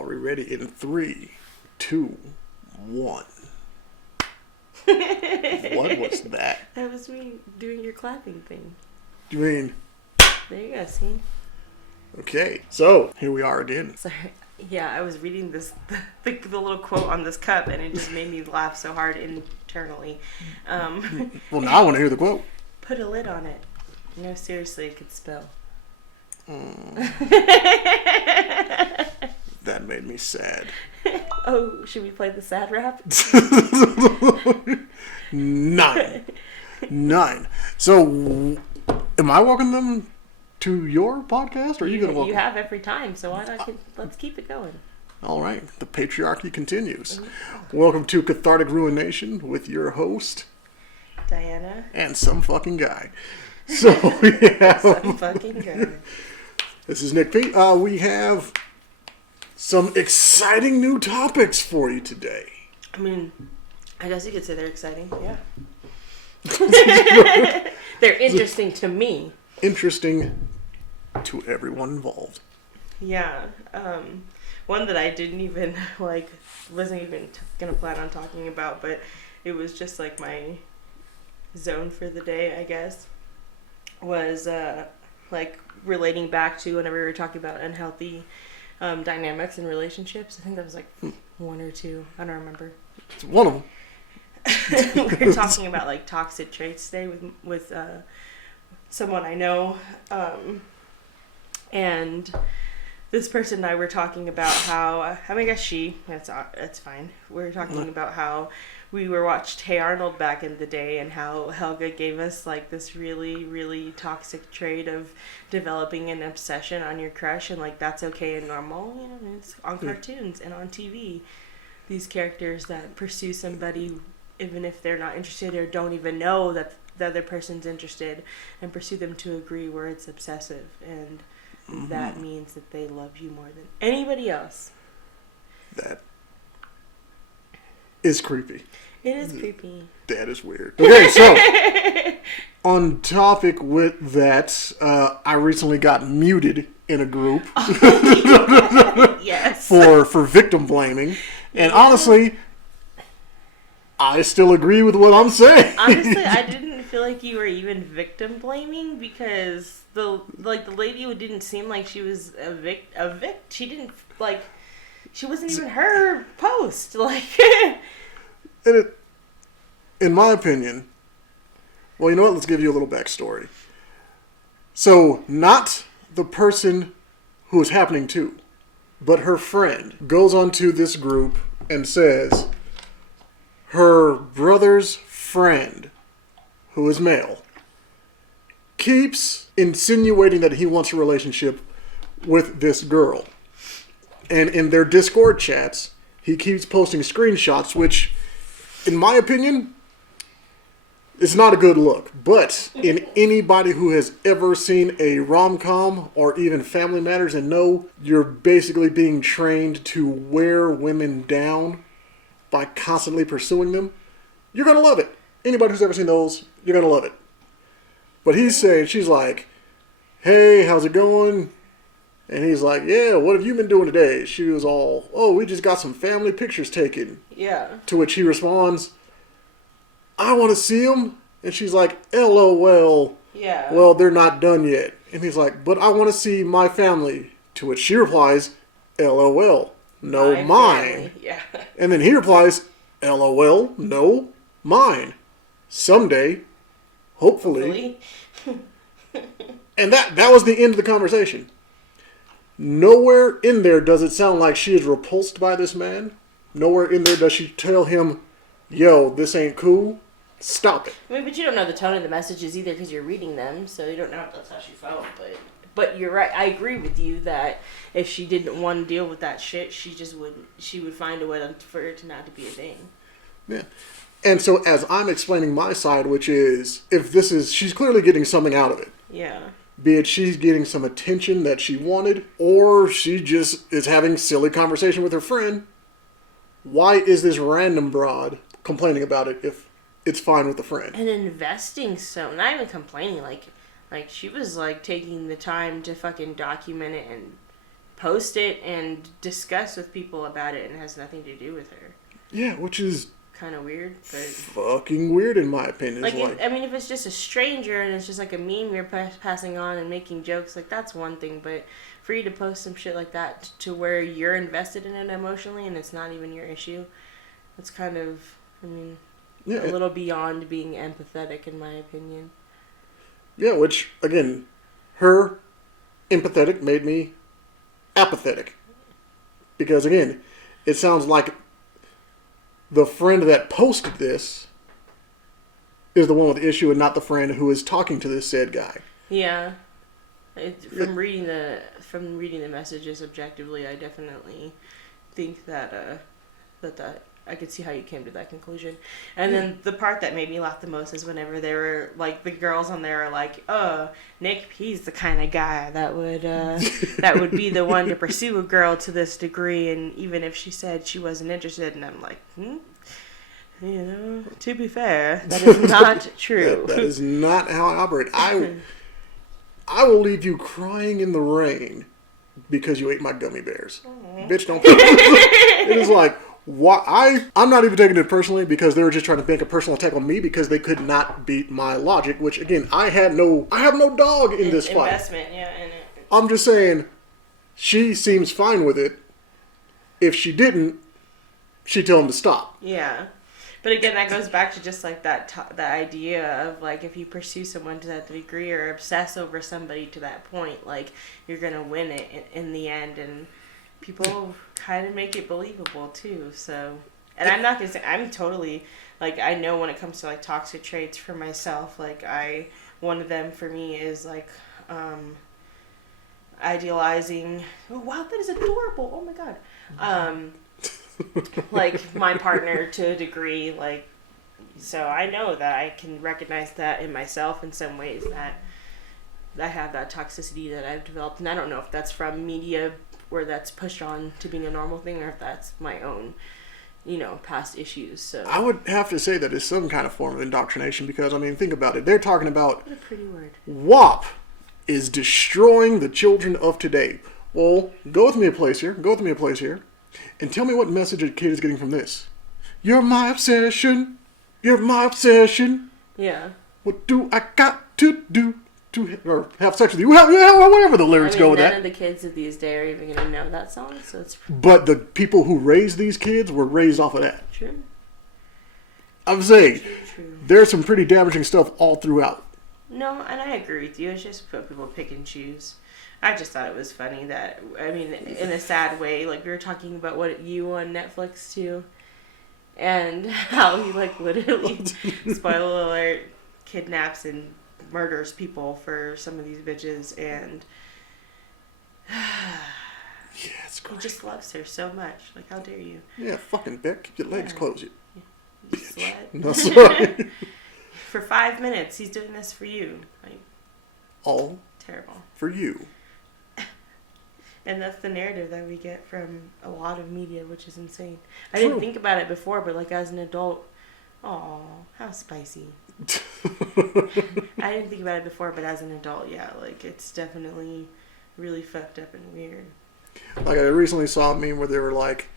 Are we ready? In 3, 2, 1. What was that? That was me doing your clapping thing. You mean? There you go, see? Okay, so here we are again. Sorry. Yeah, I was reading the little quote on this cup, and it just made me laugh so hard internally. Well, now I want to hear the quote. Put a lid on it. No, seriously, it could spill. That made me sad. Oh, should we play the sad rap? 9. So, am I welcoming them to your podcast, or are you going to welcome? You have every time, so why not? Let's keep it going. All right, the patriarchy continues. Welcome to Cathartic Ruination with your host, Diana. And some fucking guy. So we have Some fucking guy. This is Nick P. We have some exciting new topics for you today. I mean, I guess you could say they're exciting. Yeah. They're interesting to me. Interesting to everyone involved. Yeah. One that I didn't even, wasn't even going to plan on talking about, but it was just, my zone for the day, I guess, was, relating back to whenever we were talking about unhealthy dynamics in relationships. I think that was, 1 or 2. I don't remember. It's one of them. We were talking about, toxic traits today with someone I know, and this person and I were talking about how, I guess that's fine. We were talking about how we were watched Hey Arnold back in the day, and how Helga gave us, this really, really toxic trait of developing an obsession on your crush, and, that's okay and normal, it's on cartoons and on TV. These characters that pursue somebody even if they're not interested or don't even know that the other person's interested, and pursue them to a degree where it's obsessive, and that means that they love you more than anybody else. That is creepy. It is creepy. That is weird. Okay, so on topic with that, I recently got muted in a group Yes. for victim blaming, and honestly, I still agree with what I'm saying. Honestly, I didn't feel like you were even victim blaming, because the lady who didn't seem like she was a she didn't, she wasn't even her post, And in my opinion, well, you know what? Let's give you a little backstory. So, not the person who it's happening to, but her friend goes onto this group and says her brother's friend, who is male, keeps insinuating that he wants a relationship with this girl. And in their Discord chats, he keeps posting screenshots, which, in my opinion, is not a good look. But in anybody who has ever seen a rom-com or even Family Matters and know you're basically being trained to wear women down by constantly pursuing them, you're going to love it. Anybody who's ever seen those, you're going to love it. But she's like, hey, how's it going? And he's like, yeah, what have you been doing today? She was all, oh, we just got some family pictures taken. Yeah. To which he responds, I want to see them. And she's like, LOL. Yeah. Well, they're not done yet. And he's like, but I want to see my family. To which she replies, LOL. No, mine. Yeah. And then he replies, LOL, no, mine. Someday, hopefully. And that was the end of the conversation. Nowhere in there does it sound like she is repulsed by this man. Nowhere in there does she tell him, yo, this ain't cool. Stop it. I mean, but you don't know the tone of the messages either, because you're reading them, so you don't know if that's how she felt, But you're right. I agree with you that if she didn't want to deal with that shit, she would find a way for it to not to be a thing. Yeah. And so as I'm explaining my side, which is, she's clearly getting something out of it. Yeah. Be it she's getting some attention that she wanted, or she just is having silly conversation with her friend. Why is this random broad complaining about it if it's fine with the friend? And investing not even complaining, she was taking the time to fucking document it and post it and discuss with people about it, and it has nothing to do with her. Yeah, which is kind of weird, but fucking weird in my opinion. Like, I mean, if it's just a stranger and it's just like a meme you're passing on and making jokes, like, that's one thing. But for you to post some shit like that to where you're invested in it emotionally and it's not even your issue, that's kind of, I mean, a little beyond being empathetic, in my opinion. Yeah, which, again, her empathetic made me apathetic. Because, again, it sounds like the friend that posted this is the one with the issue and not the friend who is talking to this said guy. Yeah. From reading the messages objectively, I definitely think that I could see how you came to that conclusion. And then the part that made me laugh the most is whenever they were like, the girls on there are like, Nick, he's the kind of guy that would be the one to pursue a girl to this degree, and even if she said she wasn't interested, and I'm like, you know, to be fair, that is not true. That is not how I operate. I will leave you crying in the rain because you ate my gummy bears. Bitch, don't. It is like, I'm not even taking it personally because they were just trying to make a personal attack on me because they could not beat my logic, which again, I have no dog in this fight. Investment, yeah, in it. I'm just saying, she seems fine with it. If she didn't, she'd tell him to stop. Yeah. But again, that goes back to just like that idea of like, if you pursue someone to that degree or obsess over somebody to that point, like, you're gonna win it in the end, and people kind of make it believable too. So, and I'm not gonna say, I'm totally, like, I know when it comes to like toxic traits for myself, like, one of them for me is like idealizing. Oh wow, that is adorable. Oh my god. Like my partner to a degree, like, so I know that I can recognize that in myself in some ways, that I have that toxicity that I've developed, and I don't know if that's from media where that's pushed on to being a normal thing, or if that's my own, you know, past issues. So I would have to say that it's some kind of form of indoctrination because, I mean, think about it. They're talking about what a pretty word. WAP is destroying the children of today. Well, go with me a place here, and tell me what message a kid is getting from this. You're my obsession. You're my obsession. Yeah. What do I got to do or have sex with you? Whatever the lyrics go with that. None of the kids of these days are even going to know that song, so it's... But the people who raised these kids were raised off of that. True. I'm saying, True. There's some pretty damaging stuff all throughout. No, and I agree with you. It's just people pick and choose. I just thought it was funny that, I mean, in a sad way, like, we were talking about what you on Netflix too, and how he, like, literally, spoiler alert, kidnaps and murders people for some of these bitches, and yeah, it's great. He just loves her so much. Like, how dare you? Yeah, fucking Beck, keep your legs closed. You slut. No, sorry. For 5 minutes, he's doing this for you. Like, all terrible. For you. And that's the narrative that we get from a lot of media, which is insane. I True. didn't think about it before, but like as an adult, oh, how spicy. I didn't think about it before, but as an adult, yeah, like it's definitely really fucked up and weird. Like I recently saw a meme where they were like,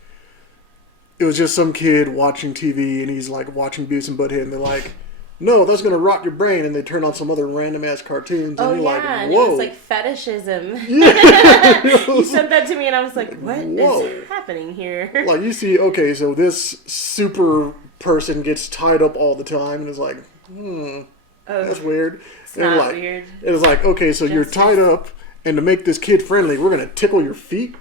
it was just some kid watching TV and he's like watching Beavis and Butthead and they're like, no, that's gonna rot your brain, and they turn on some other random ass cartoons, and you're like, whoa. And it was like fetishism. Yeah. You said that to me, and I was like, what is happening here? Like you see, okay, so this super person gets tied up all the time, and it's like, that's weird. It's not weird. It was like, okay, so you're tied up, and to make this kid friendly, we're gonna tickle your feet.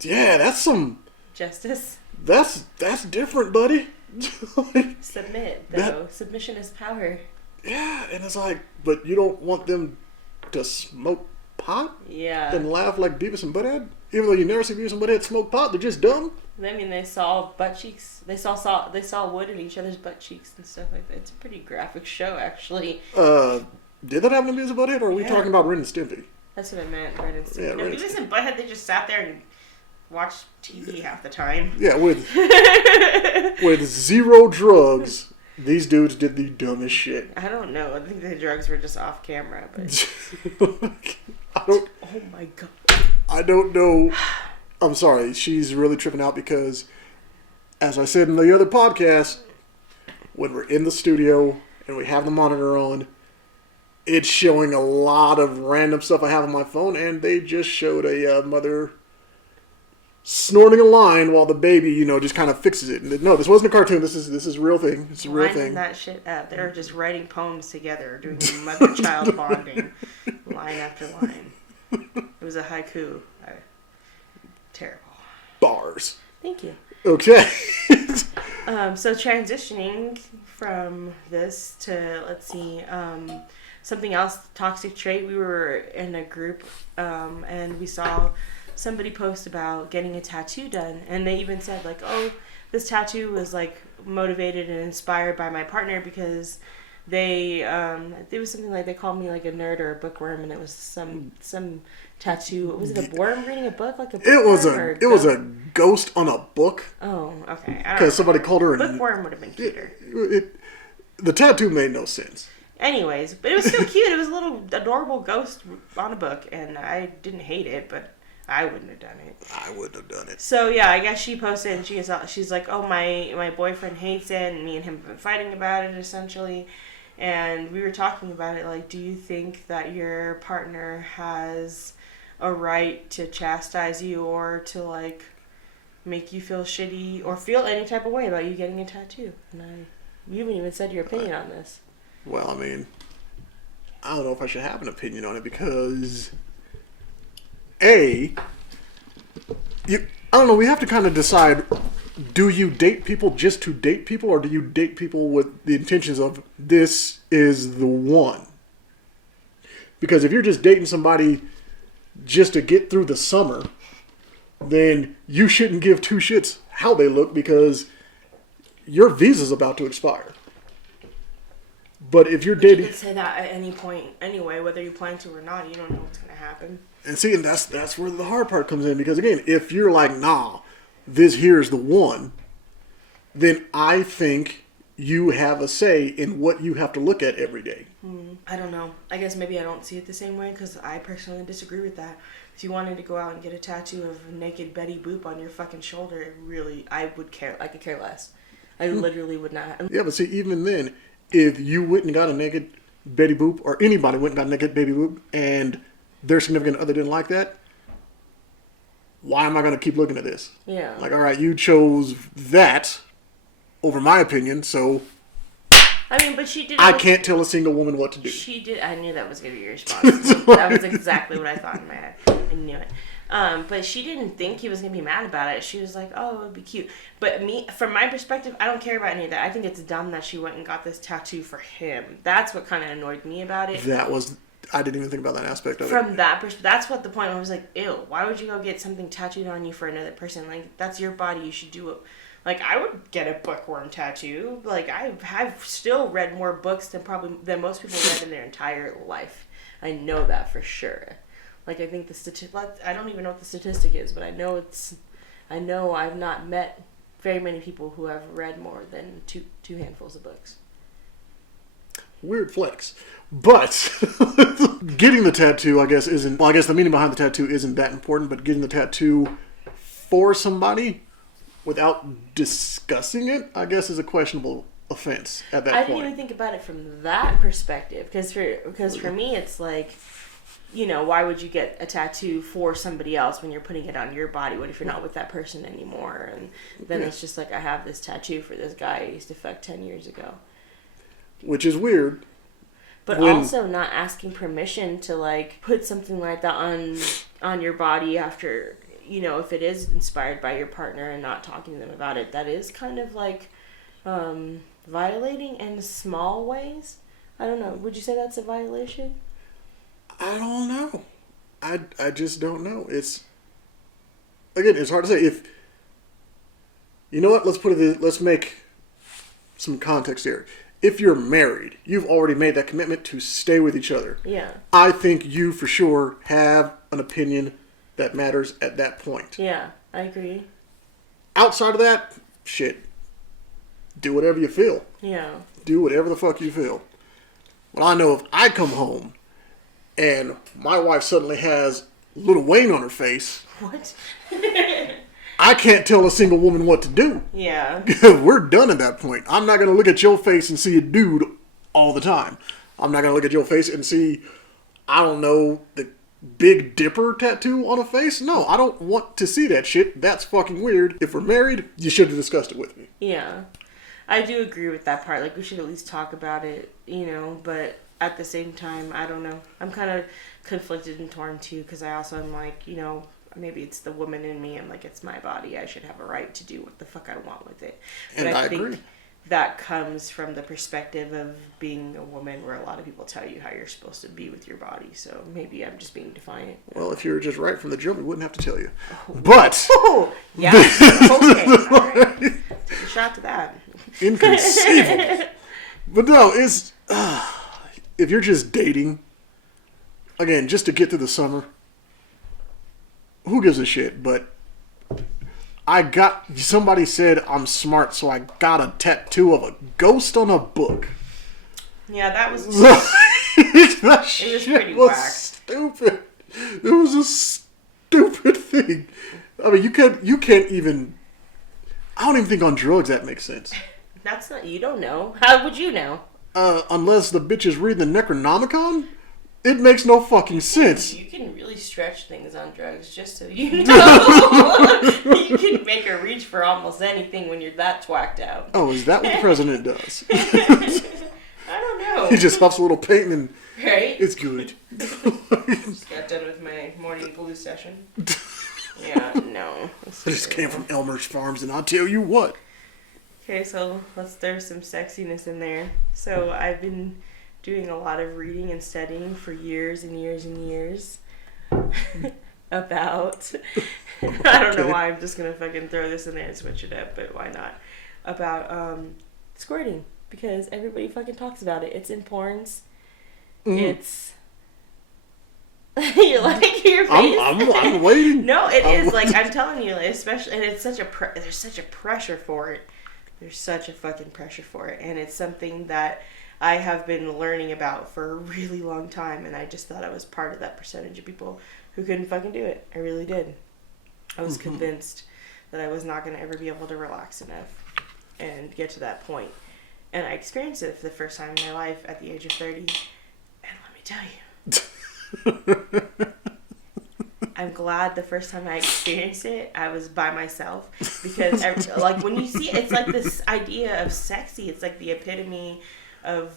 Yeah, that's some justice. That's different, buddy. Submit, though. Submission is power. Yeah, and it's like, but you don't want them to smoke pot? Yeah. And laugh like Beavis and Butthead? Even though you never see Beavis and Butthead smoke pot, they're just dumb? I mean, they saw butt cheeks. They saw wood in each other's butt cheeks and stuff like that. It's a pretty graphic show, actually. Did that happen to Beavis and Butthead, or are we talking about Ren and Stimpy? That's what I meant, Ren and Stimpy. Yeah, no, Beavis and Butthead, they just sat there and watched TV half the time. Yeah, with zero drugs, these dudes did the dumbest shit. I don't know. I think the drugs were just off camera, but I don't. Oh my god. I don't know. I'm sorry. She's really tripping out because, as I said in the other podcast, when we're in the studio and we have the monitor on, it's showing a lot of random stuff I have on my phone, and they just showed a mother snorting a line while the baby, just kind of fixes it. And no, this wasn't a cartoon. This is a real thing. It's a real thing. That shit up. They were just writing poems together, doing mother-child bonding, line after line. It was a haiku. Terrible. Bars. Thank you. Okay. So transitioning from this to, let's see, something else, toxic trait. We were in a group and we saw somebody post about getting a tattoo done. And they even said, like, oh, this tattoo was, like, motivated and inspired by my partner because they, it was something like they called me, like, a nerd or a bookworm. And it was some tattoo. Was it a worm reading a book? Like a bookworm? It was a ghost on a book. Oh, okay. Because somebody called her a bookworm would have been cuter. The tattoo made no sense. Anyways, but it was still cute. It was a little adorable ghost on a book, and I didn't hate it, but I wouldn't have done it. I wouldn't have done it. So yeah, I guess she posted, and she's like, oh, my boyfriend hates it, and me and him have been fighting about it, essentially. And we were talking about it, like, do you think that your partner has a right to chastise you or to, like, make you feel shitty or feel any type of way about you getting a tattoo? And you haven't even said your opinion on this. Well, I mean, I don't know if I should have an opinion on it because, I don't know, we have to kind of decide, do you date people just to date people or do you date people with the intentions of this is the one? Because if you're just dating somebody just to get through the summer, then you shouldn't give two shits how they look because your visa's about to expire. But if you're dating... You can say that at any point anyway, whether you plan to or not. You don't know what's going to happen. And see, and that's where the hard part comes in. Because again, if you're like, nah, this here's the one, then I think you have a say in what you have to look at every day. I don't know. I guess maybe I don't see it the same way because I personally disagree with that. If you wanted to go out and get a tattoo of naked Betty Boop on your fucking shoulder, I would care. I could care less. I literally would not. Yeah, but see, even then, if you went and got a naked Betty Boop, or anybody went and got a naked Betty Boop, and their significant other didn't like that, why am I going to keep looking at this? Yeah. Like, all right, you chose that over my opinion, so... I mean, but she did... I can't tell a single woman what to do. She did... I knew that was going to be your response. That was exactly what I thought in my head. I knew it. But she didn't think he was going to be mad about it. She was like, oh, it would be cute. But from my perspective, I don't care about any of that. I think it's dumb that she went and got this tattoo for him. That's what kind of annoyed me about it. I didn't even think about that aspect of it. From that perspective, that's what the point I was like, ew, why would you go get something tattooed on you for another person? Like, that's your body, you should do it. Like, I would get a bookworm tattoo. Like, I've still read more books than most people read in their entire life. I know that for sure. Like, I think I don't even know what the statistic is, but I know I've not met very many people who have read more than two handfuls of books. Weird flex. But getting the tattoo, I guess the meaning behind the tattoo isn't that important, but getting the tattoo for somebody without discussing it, I guess, is a questionable offense at that point. I didn't even think about it from that perspective, because for me, it's like, you know, why would you get a tattoo for somebody else when you're putting it on your body? What if you're not with that person anymore? And then it's just like, I have this tattoo for this guy I used to fuck 10 years ago. Which is weird. But also not asking permission to, like, put something like that on your body after, you know, if it is inspired by your partner and not talking to them about it, that is kind of like violating in small ways. I don't know. Would you say that's a violation? I don't know. I just don't know. It's hard to say. If you know what, let's make some context here. If you're married, you've already made that commitment to stay with each other. Yeah. I think you for sure have an opinion that matters at that point. Yeah, I agree. Outside of that, shit. Do whatever you feel. Yeah. Do whatever the fuck you feel. Well, I know if I come home and my wife suddenly has Lil Wayne on her face. What? I can't tell a single woman what to do. Yeah. We're done at that point. I'm not going to look at your face and see a dude all the time. I'm not going to look at your face and see, I don't know, the Big Dipper tattoo on a face. No, I don't want to see that shit. That's fucking weird. If we're married, you should have discussed it with me. Yeah. I do agree with that part. Like, we should at least talk about it, you know, but at the same time, I don't know. I'm kind of conflicted and torn, too, because I also am like, you know, maybe it's the woman in me. I'm like, it's my body. I should have a right to do what the fuck I want with it. But And I think agree. that comes from the perspective of being a woman, where a lot of people tell you how you're supposed to be with your body. So maybe I'm just being defiant. Well, if you were just right from the jump, we wouldn't have to tell you. But... Oh, yeah. Okay. All right. Take a shot to that. Inconceivable. But no, it's... if you're just dating, again, just to get through the summer, who gives a shit? But somebody said I'm smart, so I got a tattoo of a ghost on a book. Yeah, that was... That it was shit pretty was whack. stupid. It was a stupid thing. I mean, you can't even... I don't even think on drugs that makes sense. That's not... You don't know. How would you know? Unless the bitch is reading the Necronomicon, it makes no fucking sense. You can really stretch things on drugs, just so you know. You can make her reach for almost anything when you're that twacked out. Oh, is that what the president does? I don't know. He just huffs a little paint and Right? it's good. Just got done with my morning glue session. Yeah, no. I just came from Elmer's Farms, and I'll tell you what. Okay, so there's some sexiness in there. So I've been doing a lot of reading and studying for years and years and years about, I don't know why I'm just going to fucking throw this in there and switch it up, but why not? About squirting, because everybody fucking talks about it. It's in porns. It's... You're like, your face. I'm waiting. No, it is like, I'm telling you, especially, and it's such a there's such a pressure for it. There's such a fucking pressure for it, and it's something that I have been learning about for a really long time, and I just thought I was part of that percentage of people who couldn't fucking do it. I really did. I was convinced that I was not going to ever be able to relax enough and get to that point. And I experienced it for the first time in my life at the age of 30, and let me tell you, I'm glad the first time I experienced it, I was by myself, because like when you see it, it's like this idea of sexy. It's like the epitome of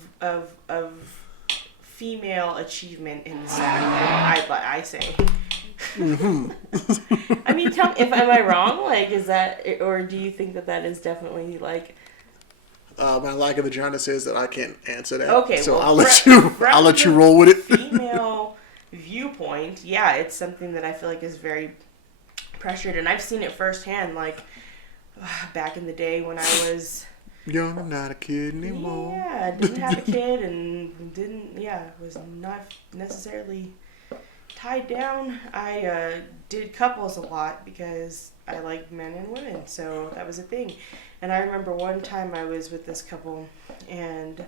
female achievement in sack. I say. I mean, tell me if am I wrong? Like, is that, or do you think that is definitely like? My lack of vagina says that I can't answer that. Okay, so well, I'll let you roll with it. Female viewpoint, yeah, it's something that I feel like is very pressured, and I've seen it firsthand. Like back in the day when I was young, I'm not a kid anymore. Yeah, I didn't have a kid and was not necessarily tied down. I did couples a lot because I liked men and women, so that was a thing. And I remember one time I was with this couple, and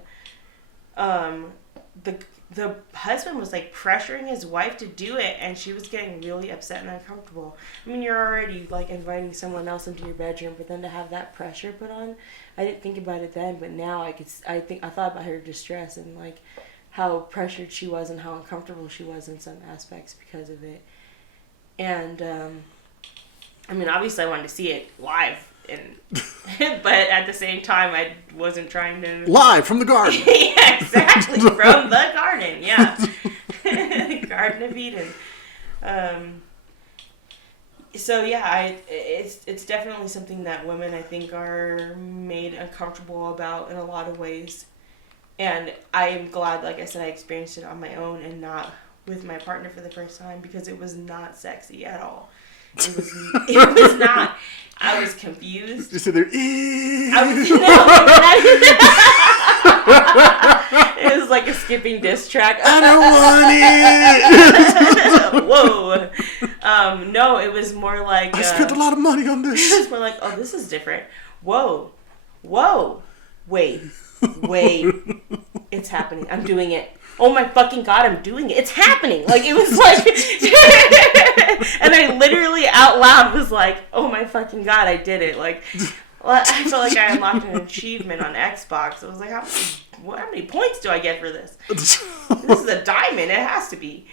the husband was like pressuring his wife to do it, and she was getting really upset and uncomfortable. I mean, you're already like inviting someone else into your bedroom, but then to have that pressure put on, I didn't think about it then, but now I thought about her distress and like how pressured she was and how uncomfortable she was in some aspects because of it. And I mean, obviously I wanted to see it live, and but at the same time I wasn't trying to live from the garden. Yeah, exactly, from the garden. Yeah. Garden of Eden. So yeah, it's definitely something that women, I think, are made uncomfortable about in a lot of ways, and I am glad, like I said, I experienced it on my own and not with my partner for the first time, because it was not sexy at all. It was not. I was confused. You sit there. It was like a skipping diss track. I don't want it. Whoa. No, it was more like I spent a lot of money on this. It was more like, oh, this is different. Whoa. Wait. it's happening. I'm doing it. Oh my fucking God, I'm doing it. It's happening. Like, it was like, and I literally out loud was like, oh my fucking God, I did it. Like, I felt like I unlocked an achievement on Xbox. I was like, how many points do I get for this? This is a diamond. It has to be.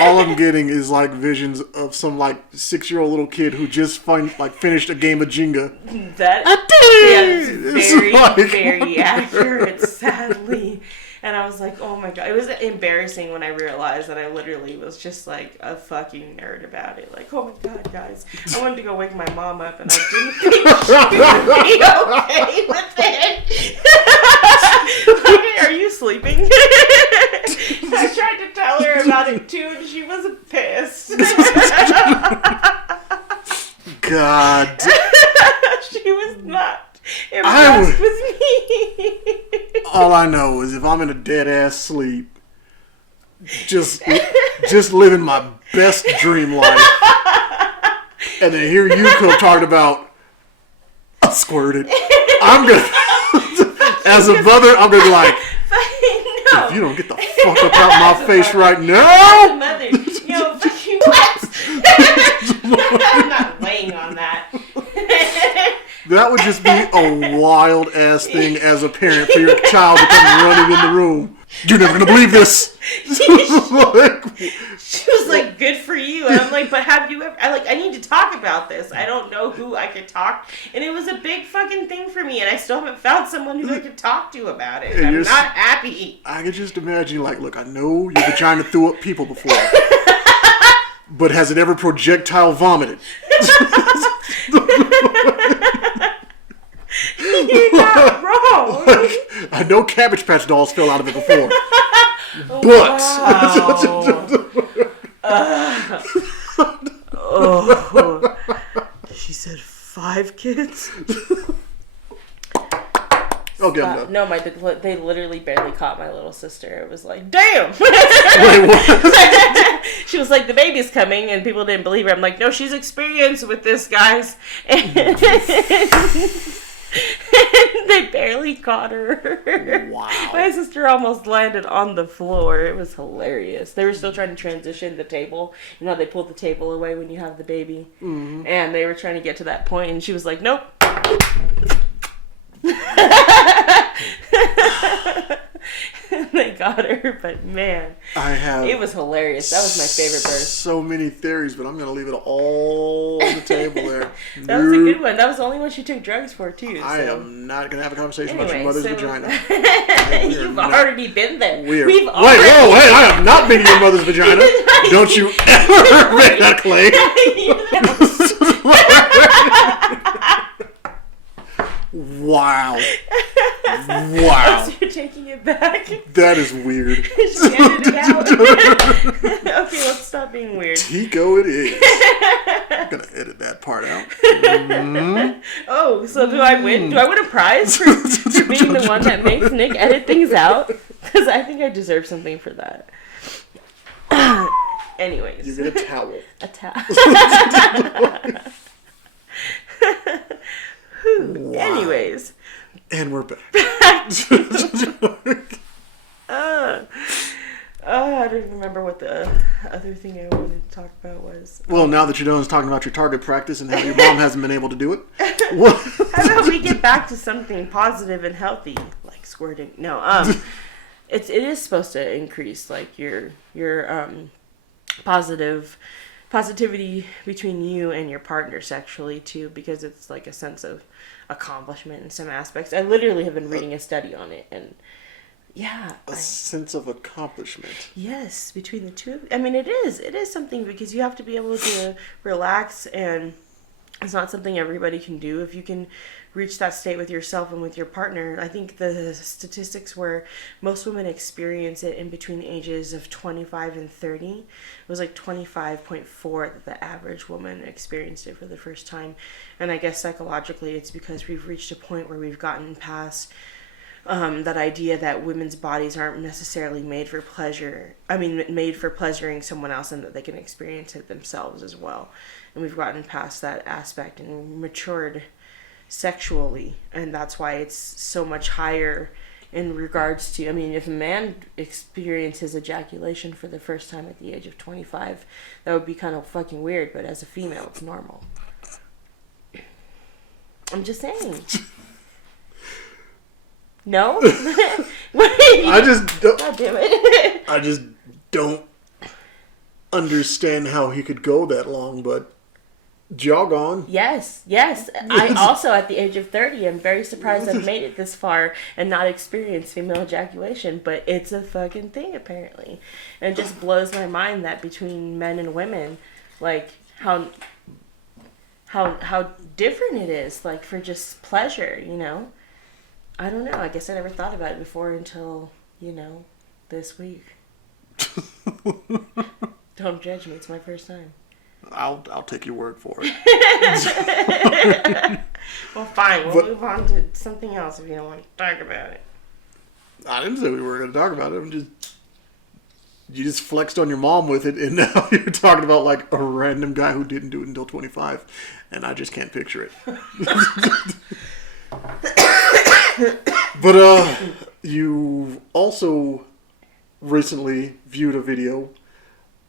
All I'm getting is like visions of some like 6-year-old little kid who just finished a game of Jenga. That's very accurate, sadly. And I was like, oh my God. It was embarrassing when I realized that I literally was just like a fucking nerd about it. Like, oh my God, guys. I wanted to go wake my mom up and I didn't think she would be okay with it. Like, are you sleeping? I tried to tell her about it too and she was pissed. God. She was not impressed with me. All I know is if I'm in a dead ass sleep, just living my best dream life, and then here you come talking about I squirted. I'm gonna, as a mother, I'm gonna be like, no. If you don't get the fuck up out my face right now, mother, yo, fucking what? I'm not laying on that. That would just be a wild ass thing as a parent for your child to come running in the room. You're never gonna believe this. She was like, "Good for you," and I'm like, "But have you ever?" I need to talk about this. I don't know who I could talk, and it was a big fucking thing for me, and I still haven't found someone who I could talk to about it. And I'm not happy. I could just imagine, like, look, I know you've been trying to throw up people before, but has it ever projectile vomited? You're not wrong. I know Cabbage Patch dolls fell out of it before. But wow. She said 5 kids. Okay, I'm done. No, they literally barely caught my little sister. It was like, damn. Wait, what? She was like, the baby's coming, and people didn't believe her. I'm like, no, she's experienced with this, guys. And they barely caught her. Wow. My sister almost landed on the floor. It was hilarious. They were still trying to transition the table. You know, they pull the table away when you have the baby. Mm-hmm. And they were trying to get to that point, and she was like, nope. They got her, but man, it was hilarious. That was my favorite birth. So many theories, but I'm gonna leave it all on the table there. That was a good one. That was the only one she took drugs for too. So. I am not gonna have a conversation about your mother's vagina. You've already been there. Wait, I have not been in your mother's vagina. Don't you ever make that claim. Wow. Wow. So you're taking it back? That is weird. She edited it out. Okay, let's stop being weird. Tico it is. I'm going to edit that part out. Mm-hmm. Oh, so do I win? Do I win a prize for being the one that makes Nick edit things out? Because I think I deserve something for that. Anyways. You get a towel. A towel. Wow. Anyways. And we're back. I don't even remember what the other thing I wanted to talk about was. Well, now that you're done talking about your target practice and how your mom hasn't been able to do it. How about we get back to something positive and healthy, like squirting? No, it is supposed to increase like your positivity between you and your partner sexually too, because it's like a sense of accomplishment in some aspects. I literally have been reading a study on it, and sense of accomplishment. Yes, between the two. I mean, it is something, because you have to be able to relax, and it's not something everybody can do. If you can reach that state with yourself and with your partner, I think the statistics where most women experience it in between the ages of 25 and 30. It was like 25.4 that the average woman experienced it for the first time. And I guess psychologically it's because we've reached a point where we've gotten past that idea that women's bodies aren't necessarily made for pleasure. I mean, made for pleasuring someone else, and that they can experience it themselves as well. And we've gotten past that aspect and matured sexually, and that's why it's so much higher in regards to, I mean, if a man experiences ejaculation for the first time at the age of 25, that would be kind of fucking weird, but as a female, it's normal. I'm just saying. No? I just don't, God damn it. I just don't understand how he could go that long, but jog on. Yes. I also, at the age of 30, am very surprised I've made it this far and not experienced female ejaculation, but it's a fucking thing, apparently. And it just blows my mind that between men and women, like, how different it is, like, for just pleasure, you know? I don't know. I guess I never thought about it before until, you know, this week. Don't judge me. It's my first time. I'll take your word for it. Well, fine. We'll move on to something else if you don't want to talk about it. I didn't say we were going to talk about it. You just flexed on your mom with it, and now you're talking about like a random guy who didn't do it until 25, and I just can't picture it. But you also recently viewed a video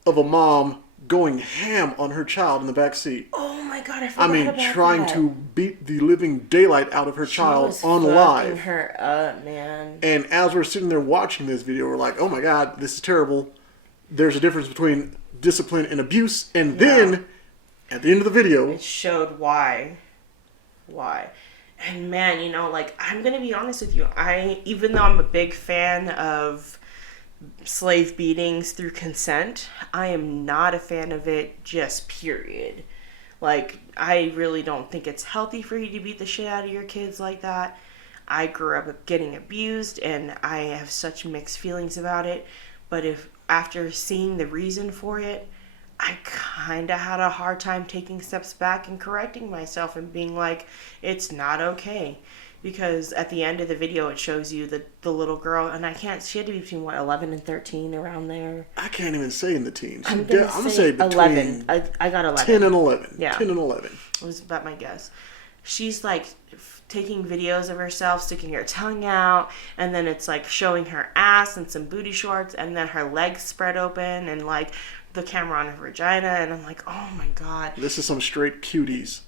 of a mom going ham on her child in the back seat. Oh my god, I forgot about that. Trying to beat the living daylight out of her child on live. Her up, man. And as we're sitting there watching this video, we're like, oh my god, this is terrible. There's a difference between discipline and abuse. And then, at the end of the video, it showed why. And man, you know, like, I'm going to be honest with you. Even though I'm a big fan of slave beatings through consent, I am not a fan of it, just period. Like, I really don't think it's healthy for you to beat the shit out of your kids like that. I grew up getting abused, and I have such mixed feelings about it. But after seeing the reason for it, I kind of had a hard time taking steps back and correcting myself and being like, it's not okay. Because at the end of the video, it shows you the little girl, and she had to be between, 11 and 13, around there. I can't even say in the teens. I'm going to say between 11. I got 11. 10 and 11. Yeah. 10 and 11. It was about my guess. She's like taking videos of herself, sticking her tongue out, and then it's like showing her ass and some booty shorts, and then her legs spread open, and like the camera on her vagina, and I'm like, oh my god. This is some straight cuties.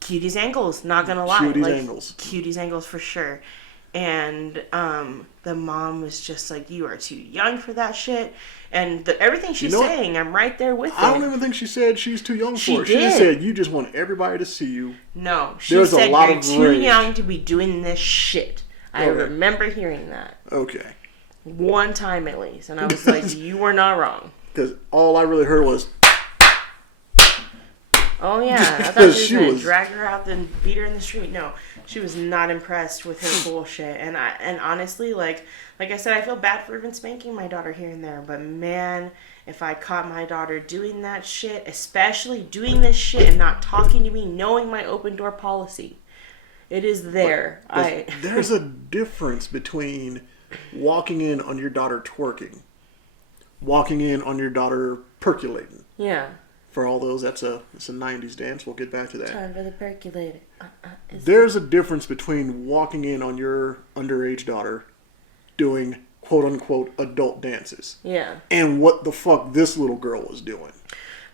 Cuties angles, not gonna lie. Cuties angles for sure. And the mom was just like, you are too young for that shit. And everything she's saying, I'm right there with her. I don't even think she said she's too young for it. She did. just said, you just want everybody to see you. No, she said, you're too young to be doing this shit. I remember hearing that. Okay. One time at least. And I was like, you were not wrong. Because all I really heard was... Oh yeah, I thought she was going to drag her out and beat her in the street. No, she was not impressed with her bullshit. And honestly, like I said, I feel bad for even spanking my daughter here and there. But man, if I caught my daughter doing that shit, especially doing this shit and not talking to me, knowing my open door policy, it is there. There's a difference between walking in on your daughter twerking, walking in on your daughter percolating. Yeah. For all those, it's a 90s dance. We'll get back to that. Time for the percolator. There's a difference between walking in on your underage daughter doing quote-unquote adult dances. Yeah. And what the fuck this little girl was doing.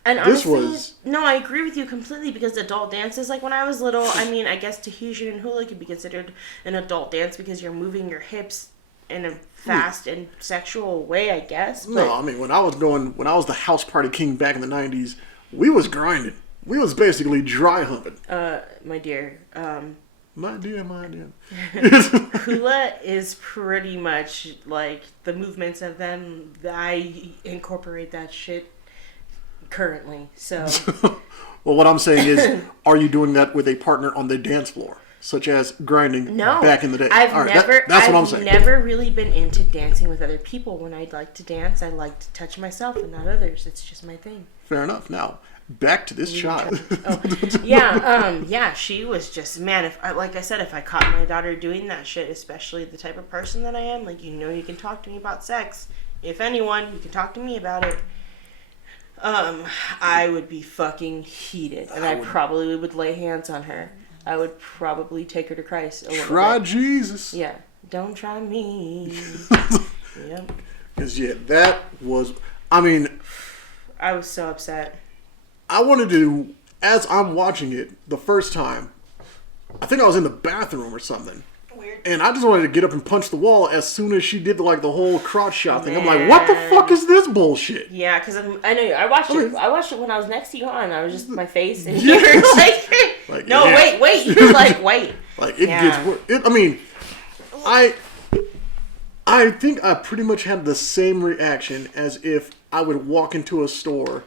And honestly, no, I agree with you completely, because adult dances, like when I was little, I mean, I guess Tahitian and hula could be considered an adult dance because you're moving your hips in a fast and sexual way, I guess. But no, I mean, when I was the house party king back in the 90s, we was grinding. We was basically dry humping. My dear. My dear. Hula is pretty much like the movements of them. I incorporate that shit currently, so. Well, what I'm saying is, are you doing that with a partner on the dance floor? Such as grinding back in the day. That's what I'm saying. I've never really been into dancing with other people. When I'd like to dance, I like to touch myself and not others. It's just my thing. Fair enough. Now, back to this child. Yeah, she was just, man, like I said, if I caught my daughter doing that shit, especially the type of person that I am, like, you can talk to me about sex. If anyone, you can talk to me about it. I would be fucking heated, and I probably would lay hands on her. I would probably take her to Christ a little bit. Jesus. Yeah, Don't try me. Yep. Because, yeah, that was... I mean... I was so upset. I wanted to... As I'm watching it the first time, I think I was in the bathroom or something. Weird. And I just wanted to get up and punch the wall as soon as she did, like, the whole crotch shot thing. I'm like, what the fuck is this bullshit? Yeah, because I know I watched it. I watched it when I was next to you, and I was just my face, and Yes. you were like, no, yeah. wait. You're like, wait. Like, it gets worse. I mean, I think I pretty much had the same reaction as if I would walk into a store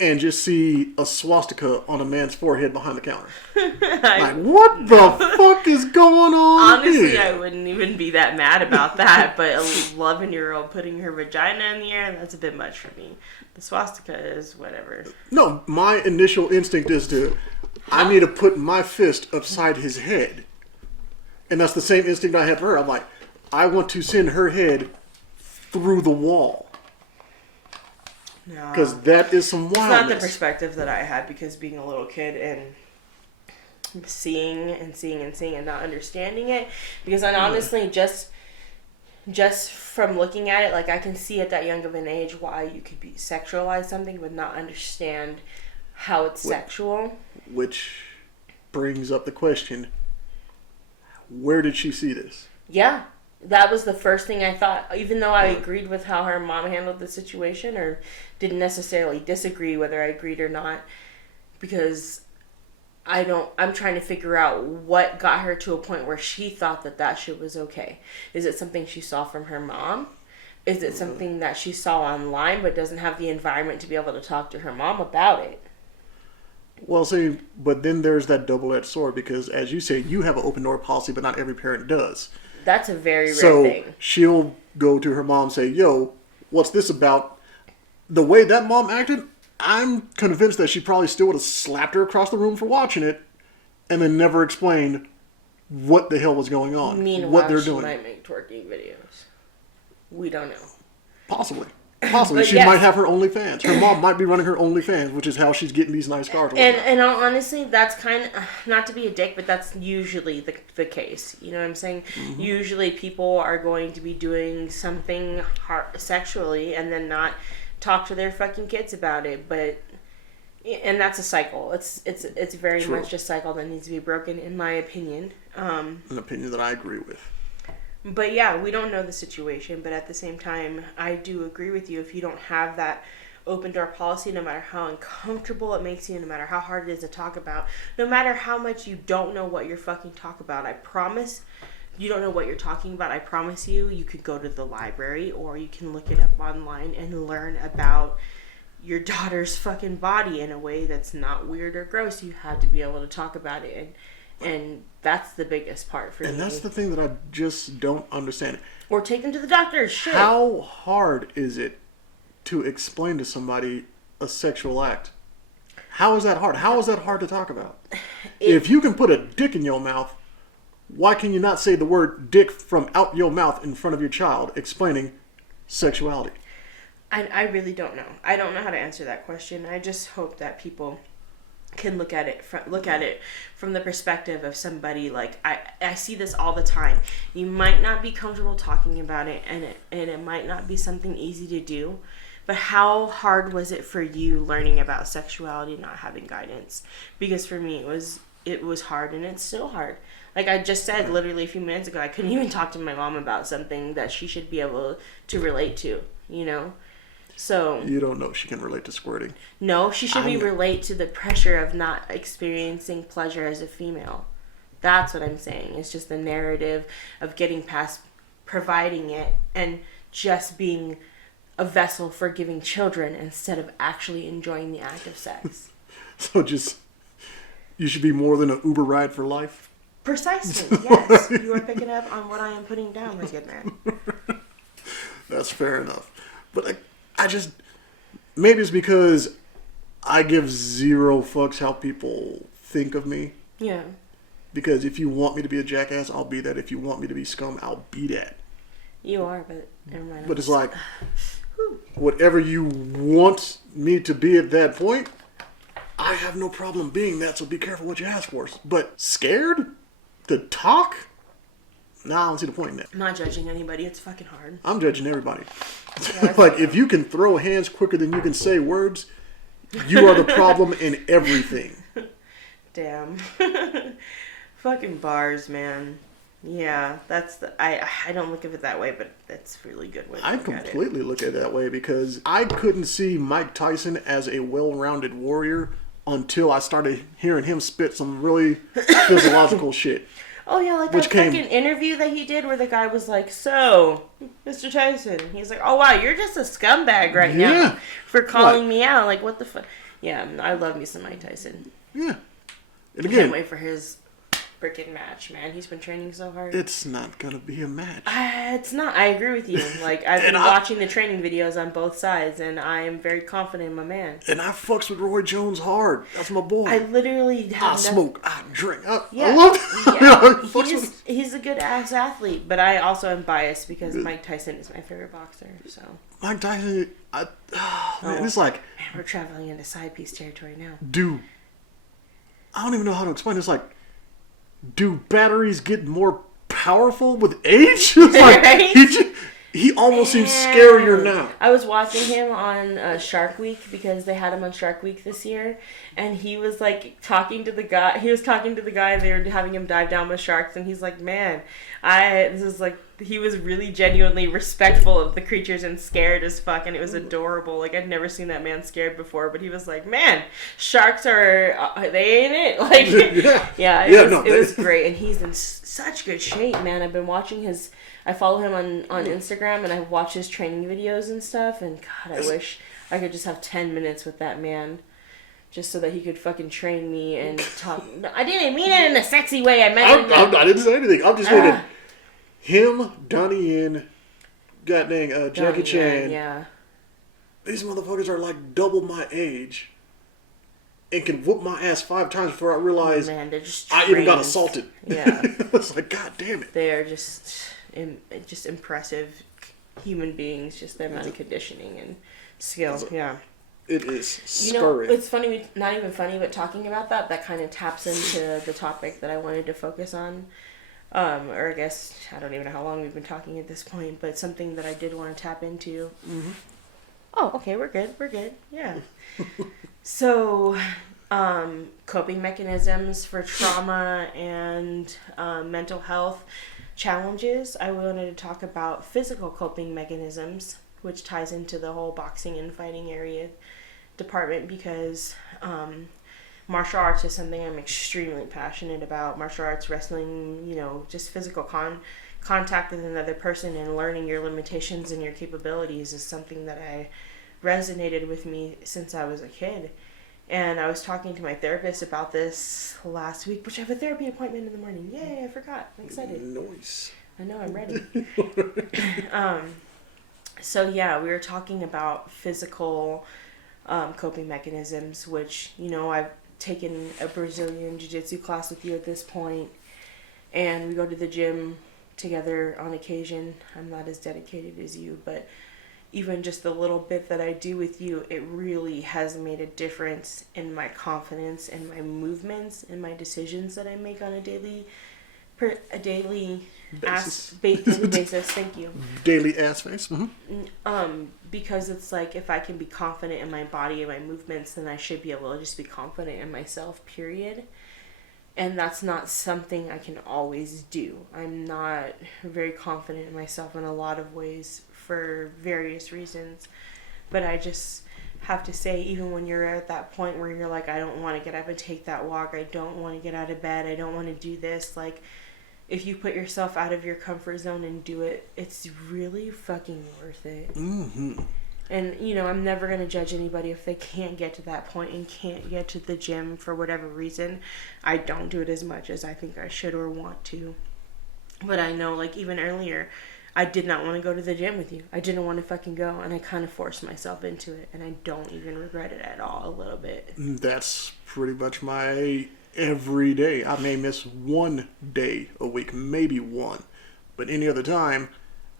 and just see a swastika on a man's forehead behind the counter. Like, what the fuck is going on Honestly, here? I wouldn't even be that mad about that, but a 11-year-old putting her vagina in the air, that's a bit much for me. The swastika is whatever. No, my initial instinct is I need to put my fist upside his head. And that's the same instinct I had for her. I'm like, I want to send her head through the wall. No. Because that is some wildness. It's not the perspective that I had, because being a little kid and seeing and not understanding it. Because I honestly just from looking at it, like, I can see at that young of an age why you could be sexualize something but not understand how it's sexual. Which brings up the question, where did she see this? Yeah. That was the first thing I thought, even though I agreed with how her mom handled the situation, or didn't necessarily disagree whether I agreed or not, because I'm trying to figure out what got her to a point where she thought that shit was okay. Is it something she saw from her mom? Is it something that she saw online but doesn't have the environment to be able to talk to her mom about it? Well, see, but then there's that double-edged sword, because as you say, you have an open door policy, but not every parent does. That's a very rare thing. So she'll go to her mom and say, yo, what's this about? The way that mom acted, I'm convinced that she probably still would have slapped her across the room for watching it and then never explained what the hell was going on. Meanwhile, what they're she doing. might make twerking videos. We don't know. Possibly. But She yes. might have her OnlyFans. Her mom might be running her OnlyFans, which is how she's getting these nice cars. And honestly, that's kind of, not to be a dick, but that's usually the case. You know what I'm saying? Mm-hmm. Usually people are going to be doing something sexually and then not talk to their fucking kids about it. And that's a cycle. It's very True. much a cycle that needs to be broken, in my opinion. An opinion that I agree with. But yeah, we don't know the situation, but at the same time, I do agree with you. If you don't have that open door policy, no matter how uncomfortable it makes you, no matter how hard it is to talk about, no matter how much you don't know what you're fucking talking about, I promise you don't know what you're talking about. I promise you could go to the library or you can look it up online and learn about your daughter's fucking body in a way that's not weird or gross. You have to be able to talk about it, and that's the biggest part for me. And that's the thing that I just don't understand. Or take them to the doctor. Shit. How hard is it to explain to somebody a sexual act? How is that hard? How is that hard to talk about? If you can put a dick in your mouth, why can you not say the word dick from out your mouth in front of your child explaining sexuality? I really don't know. I don't know how to answer that question. I just hope that people can look at it from the perspective of somebody like I see this all the time. You might not be comfortable talking about it, and it might not be something easy to do, but how hard was it for you learning about sexuality, not having guidance? Because for me it was hard, and it's still hard. Like I just said literally a few minutes ago, I couldn't even talk to my mom about something that she should be able to relate to, you know? So you don't know if she can relate to squirting. No, she should relate to the pressure of not experiencing pleasure as a female. That's what I'm saying. It's just the narrative of getting past providing it and just being a vessel for giving children instead of actually enjoying the act of sex. So you should be more than an Uber ride for life? Precisely, yes. You are picking up on what I am putting down right there. That's fair enough. But I just, maybe it's because I give zero fucks how people think of me. Yeah. Because if you want me to be a jackass, I'll be that. If you want me to be scum, I'll be that. You are, but never mind. But it's like, whatever you want me to be at that point, I have no problem being that, so be careful what you ask for. But scared to talk? Nah, I don't see the point in that. I'm not judging anybody. It's fucking hard. I'm judging everybody. Yeah, Like, if you can throw hands quicker than you can say words, you are the problem in everything. Damn. Fucking bars, man. Yeah, that's I don't look at it that way, but that's a really good way to I look at it. completely look at it that way because I couldn't see Mike Tyson as a well-rounded warrior until I started hearing him spit some really physiological shit. Oh yeah, like that fucking interview that he did where the guy was like, "So, Mr. Tyson," he's like, "Oh wow, you're just a scumbag right now for calling me out." Like, what the fuck? Yeah, I love me some Mike Tyson. Yeah, and I again, can't wait for his freaking match, man. He's been training so hard. It's not gonna be a match. It's not. I agree with you. Like, I've been watching the training videos on both sides, and I am very confident in my man. And I fucks with Roy Jones hard. That's my boy. I literally have smoke. I drink. I love it. He's a good ass athlete, but I also am biased because Mike Tyson is my favorite boxer. So Mike Tyson, it's like, man, we're traveling into side piece territory now. Dude, I don't even know how to explain. It's like, do batteries get more powerful with age? It's like, right? he almost seems scarier now. I was watching him on Shark Week because they had him on Shark Week this year, and he was like talking to the guy. He was talking to the guy, and they were having him dive down with sharks, and he's like, "Man, he was really genuinely respectful of the creatures and scared as fuck, and it was adorable. Like, I'd never seen that man scared before, but he was like, man, sharks they ain't it. Like, it was great, and he's in such good shape, man. I've been watching I follow him on Instagram, and I watch his training videos and stuff, and God, I wish I could just have 10 minutes with that man. Just so that he could fucking train me and talk. No, I didn't mean it in a sexy way. I meant I didn't say anything. I'm just saying him, Donnie Yen, Jackie Chan. Yeah. These motherfuckers are like double my age and can whoop my ass 5 times before I realize I even got assaulted. Yeah. It's like, God damn it. They are just impressive human beings, just their amount of conditioning and skill. Yeah. It is scurry. It's funny, not even funny, but talking about that kind of taps into the topic that I wanted to focus on. Or I guess, I don't even know how long we've been talking at this point, but something that I did want to tap into. Mm-hmm. Oh, okay, we're good. Yeah. So, coping mechanisms for trauma and mental health challenges. I wanted to talk about physical coping mechanisms, which ties into the whole boxing and fighting area department because martial arts is something I'm extremely passionate about. Martial arts, wrestling, just physical contact with another person and learning your limitations and your capabilities is something that resonated with me since I was a kid. And I was talking to my therapist about this last week, which I have a therapy appointment in the morning. Yay, I forgot. I'm excited. Nice. I know, I'm ready. So yeah, we were talking about physical coping mechanisms, which, I've taken a Brazilian Jiu-Jitsu class with you at this point, and we go to the gym together on occasion. I'm not as dedicated as you, but even just the little bit that I do with you, it really has made a difference in my confidence and my movements and my decisions that I make on a daily basis. Thank you. Daily ass face. Mm-hmm. Because it's like, if I can be confident in my body and my movements, then I should be able to just be confident in myself, period. And that's not something I can always do. I'm not very confident in myself in a lot of ways for various reasons. But I just have to say, even when you're at that point where you're like, I don't want to get up and take that walk, I don't want to get out of bed, I don't want to do this, like, if you put yourself out of your comfort zone and do it, it's really fucking worth it. Mm-hmm. And, I'm never going to judge anybody if they can't get to that point and can't get to the gym for whatever reason. I don't do it as much as I think I should or want to. But I know, like, even earlier, I did not want to go to the gym with you. I didn't want to fucking go, and I kind of forced myself into it, and I don't even regret it at all, a little bit. That's pretty much my every day. I may miss one day a week, maybe one. But any other time,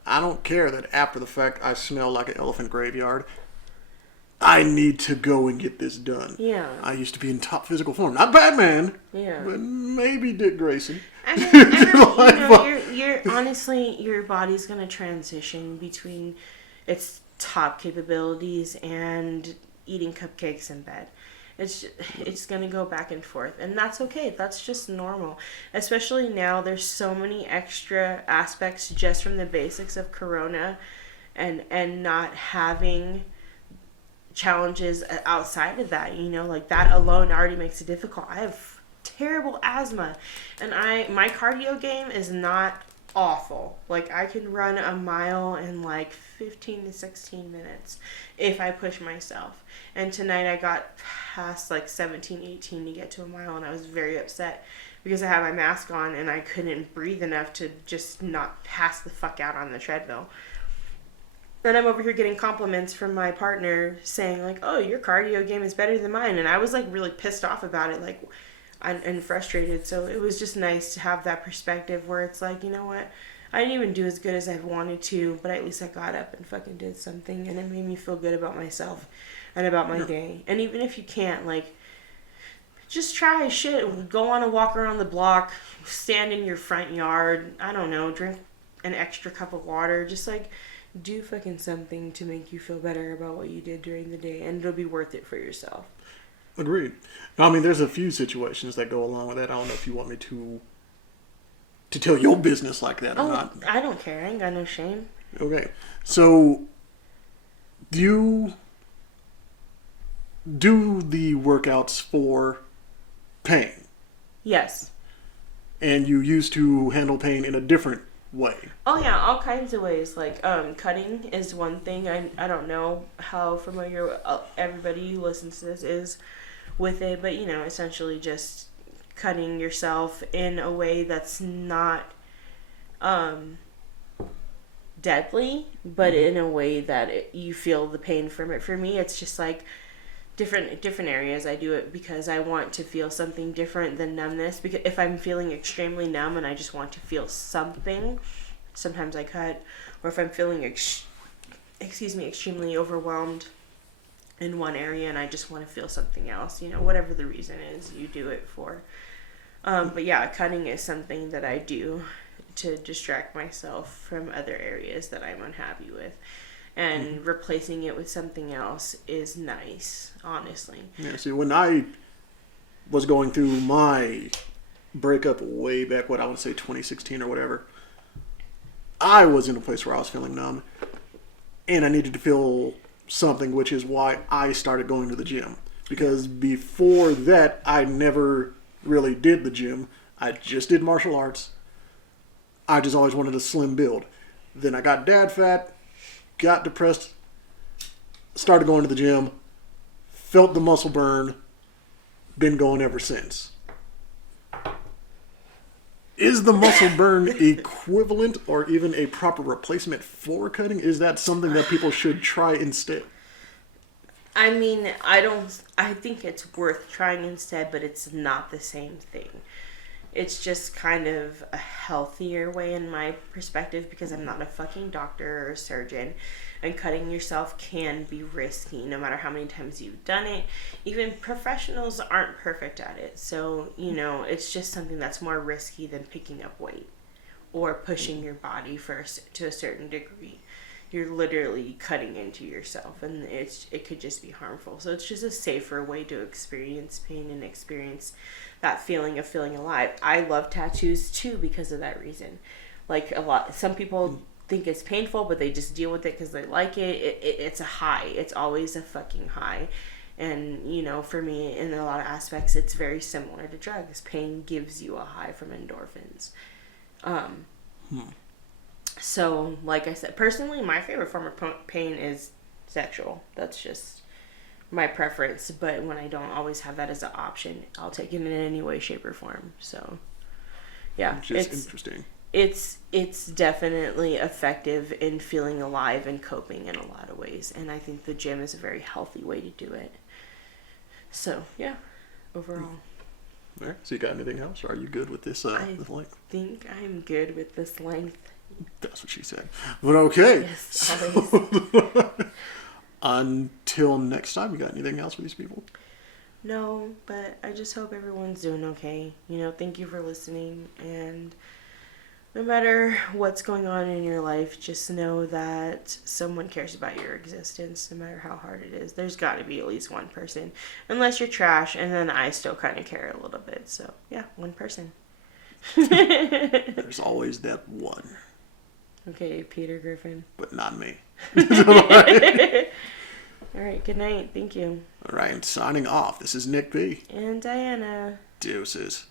I don't care that after the fact I smell like an elephant graveyard. I need to go and get this done. Yeah. I used to be in top physical form. Not Batman. Yeah. But maybe Dick Grayson. I mean, you're honestly, your body's going to transition between its top capabilities and eating cupcakes in bed. It's going to go back and forth, and that's okay. That's just normal. Especially now, there's so many extra aspects just from the basics of Corona and not having challenges outside of that, like that alone already makes it difficult. I have terrible asthma, and my cardio game is not awful. Like, I can run a mile in like 15 to 16 minutes if I push myself. And tonight I got past like 17, 18 to get to a mile, and I was very upset because I had my mask on and I couldn't breathe enough to just not pass the fuck out on the treadmill. And I'm over here getting compliments from my partner saying like, oh, your cardio game is better than mine. And I was like really pissed off about it, like, and frustrated. So it was just nice to have that perspective where it's like, you know what? I didn't even do as good as I wanted to, but at least I got up and fucking did something, and it made me feel good about myself and about my day. And even if you can't, like, just try shit. Go on a walk around the block, stand in your front yard. I don't know, drink an extra cup of water. Just like, do fucking something to make you feel better about what you did during the day, and it'll be worth it for yourself. Agreed. I mean, there's a few situations that go along with that. I don't know if you want me to tell your business like that or not. I don't care. I ain't got no shame. Okay. So, you do the workouts for pain. Yes. And you used to handle pain in a different way. Oh yeah, all kinds of ways. Like cutting is one thing. I don't know how familiar everybody who listens to this is with it, but essentially just cutting yourself in a way that's not deadly, but in a way that you feel the pain from it. For me, it's just like different areas. I do it because I want to feel something different than numbness. Because if I'm feeling extremely numb and I just want to feel something, sometimes I cut. Or if I'm feeling extremely overwhelmed in one area and I just want to feel something else, whatever the reason is, you do it for. But yeah, cutting is something that I do to distract myself from other areas that I'm unhappy with. And replacing it with something else is nice, honestly. Yeah, see, when I was going through my breakup way back, I would say 2016 or whatever, I was in a place where I was feeling numb. And I needed to feel something, which is why I started going to the gym. Because before that, I never really did the gym. I just did martial arts. I just always wanted a slim build. Then I got dad fat. Got depressed, started going to the gym, felt the muscle burn, been going ever since. Is the muscle burn equivalent or even a proper replacement for cutting? Is that something that people should try instead? I mean, I think it's worth trying instead, but it's not the same thing. It's just kind of a healthier way in my perspective because I'm not a fucking doctor or a surgeon, and cutting yourself can be risky no matter how many times you've done it. Even professionals aren't perfect at it. So, it's just something that's more risky than picking up weight or pushing your body to a certain degree. You're literally cutting into yourself, and it could just be harmful. So it's just a safer way to experience pain and experience that feeling of feeling alive. I love tattoos too because of that reason. Like some people think it's painful, but they just deal with it because they like it. It's a high. It's always a fucking high. And, for me, in a lot of aspects, it's very similar to drugs. Pain gives you a high from endorphins. So, like I said, personally, my favorite form of pain is sexual. That's just my preference. But when I don't always have that as an option, I'll take it in any way, shape, or form. So, yeah. Just interesting. It's definitely effective in feeling alive and coping in a lot of ways. And I think the gym is a very healthy way to do it. So, yeah, overall. All right. So you got anything else? Or are you good with this length? I think I'm good with this length. That's what she said. But okay. Yes, always. Until next time, you got anything else for these people? No, but I just hope everyone's doing okay. Thank you for listening, and no matter what's going on in your life, just know that someone cares about your existence, no matter how hard it is. There's got to be at least one person. Unless you're trash, and then I still kind of care a little bit. So, yeah, one person. There's always that one. Okay, Peter Griffin. But not me. All right, good night. Thank you. All right, signing off. This is Nick B. And Diana. Deuces.